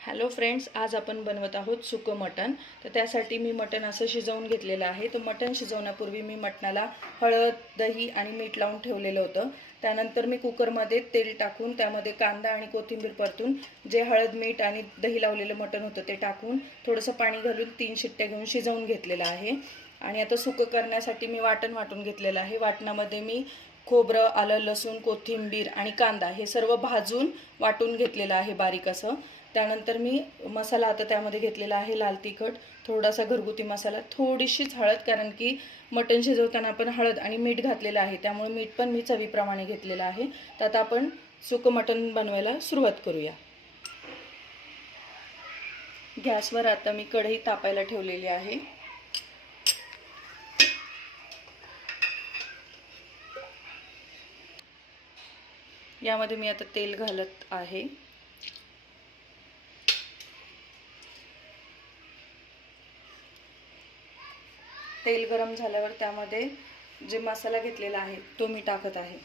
Hello friends आज आपण बनवत आहोत सुकं मटण. तर त्यासाठी मी मटण असं शिजवून घेतलेलं आहे. तर मटण शिजवण्यापूर्वी मी मटणाला हळद दही आणि मीठ लावून ठेवलेलं होतं. त्यानंतर मी कुकरमध्ये तेल टाकून त्यामध्ये कांदा आणि कोथिंबीर परतून जे हळद मीठ आणि दही लावलेलं मटण होतं ते टाकून थोडंसं पाणी घालून तीन शिट्ट्या घेऊन शिजवून घेतलेलं आहे. आणि आता सुकं करण्यासाठी मी वाटण वाटून घेतलेलं आहे. वाटणामध्ये मी खोबरं आलं लसूण कोथिंबीर आणि कांदा हे सर्व भाजून वाटून घेतलेलं आहे बारीक असं. त्यानंतर मी मसाला आता त्यामध्ये घेतलेला आहे लाल तिखट थोडासा घरगुती मसाला थोडीशीच हळद कारण की मटण शिजवताना आपण हळद आणि मीठ घातलेलं आहे त्यामुळे मीठ पण मी चवीप्रमाणे घेतलेलं आहे. तर आता आपण सुकं मटण बनवायला सुरुवात करूया. गॅसवर आता मी कढई तापायला ठेवलेली आहे. यामध्ये मी आता तेल घालत आहे. तेल गरम झाल्यावर त्यामध्ये जे मसाला घेतलेला आहे तो मी टाकत आहे.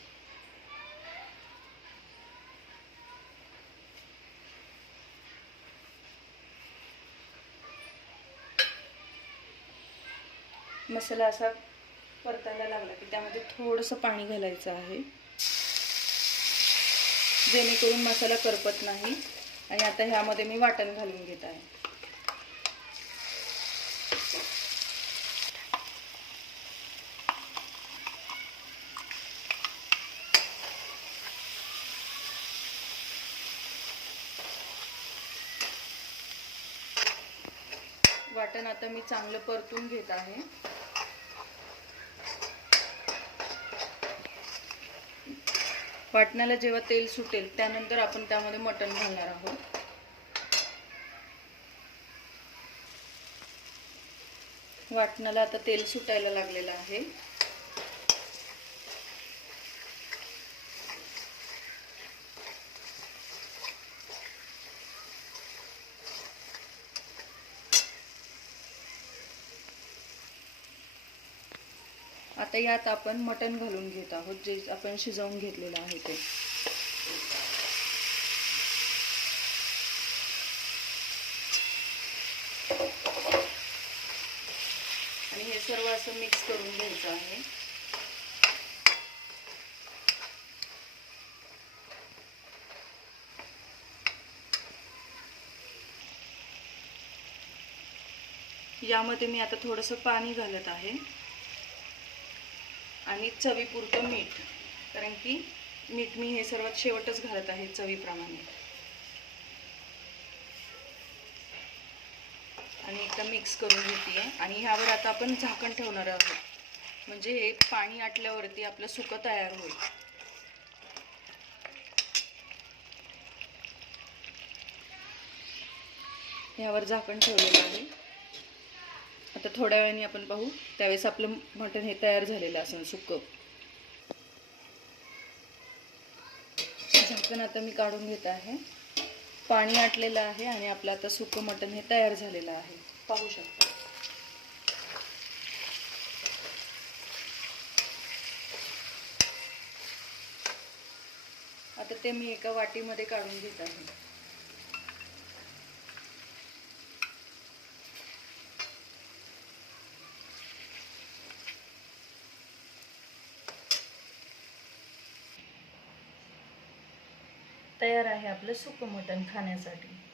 मसाला असा परतायला लागला की त्यामध्ये थोडंसं पाणी घालायचं आहे. जेणेकरून मसाला करपत नाही. आणि आता ह्यामध्ये मी वाटण घालून घेत आहे. वाटण आता मी चांगलं परतून घेत आहे. वाटण्याला जेव्हा तेल सुटेल त्यानंतर आपण त्यामध्ये मटण घालणार आहोत. वाटणाला आता तेल सुटायला लागलेलं आहे. आता यात आपण मटण घालून घेत आहोत जे आपण शिजवून घेतलेलं आहे ते. आणि हे सर्व असं मिक्स करून घ्यायचं आहे. यामध्ये मी आता थोडंसं पाणी घालत आहे. आणि चवीपुरतं मीठ. कारण की मीठ मी हे सर्वात शेवटच घालत आहे चवीप्रमाणे. आणि एकदा मिक्स करून घेते आणि ह्यावर आता आपण झाकण ठेवणार आहोत. म्हणजे हे पाणी आटल्यावरती आपलं सुकं तयार होईल. ह्यावर झाकण ठेवलेलं आहे. आता थोड्या वेळाने आपण पाहू. त्यावेळेस आपलं मटण हे तयार झालेलं असेल सुकं झाकण आता मी काढून घेत आहे. पाणी आटलेलं आहे आणि आपलं आता सुकं मटण हे तयार झालेलं आहे. पाहू शकता. आता ते मी एका वाटीमध्ये काढून घेत आहे. तयार आहे आपलं सुकं मटण खाण्यासाठी.